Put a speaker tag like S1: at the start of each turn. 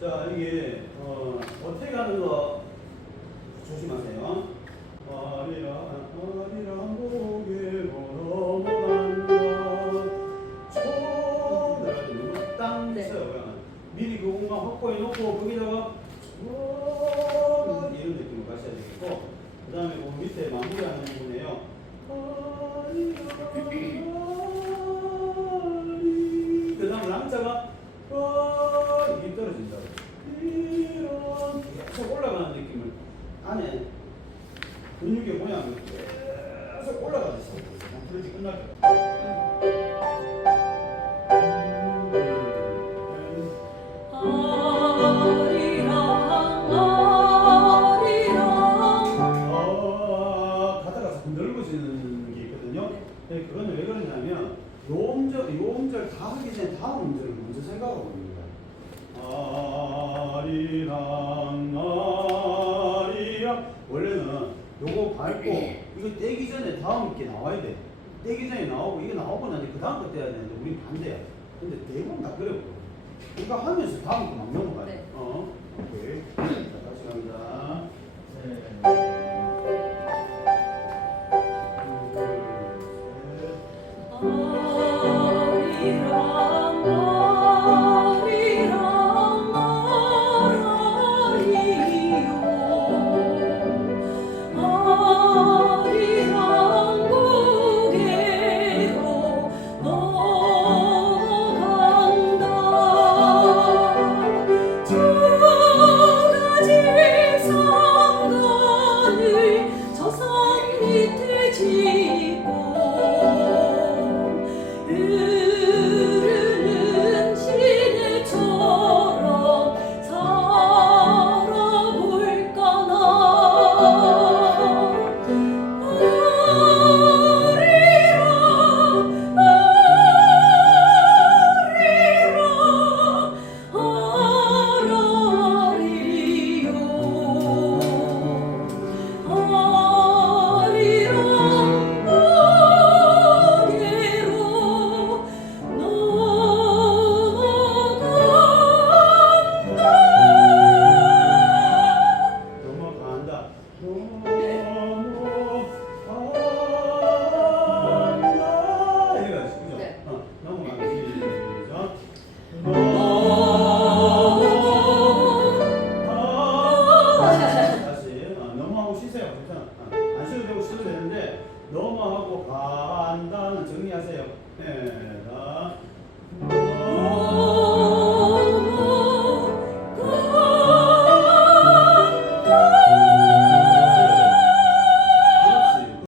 S1: 자, 이게 어, 어떻게 가는 거 조심하세요. 아리랑 아리랑 고개 미리 그 공간 확보해 놓고 거기다가 이런 느낌으로 가셔야 되겠고 그 다음에 그 밑에 마무리하는 부분에요. 안에 근육의 모양을 계속 올라가서 풀어지 끝날 거야. 어, 가다가. 네, 그거는 왜 그러냐면 요 음절, 요 음절 다 하기 전에 다음 음절을 먼저 생각하고 있는 요거 밟고 이거 떼기 전에 다음 게 나와야 돼. 떼기 전에 나오고 이거 나오고 나니 그 다음 거 떼야 되는데 우리 반대야. 근데 대부분 다 그래. 그러니까 하면서 다음 거막 넘어가요.
S2: 네.
S1: 어, 오케이. 자, 다시 갑니다. 셋.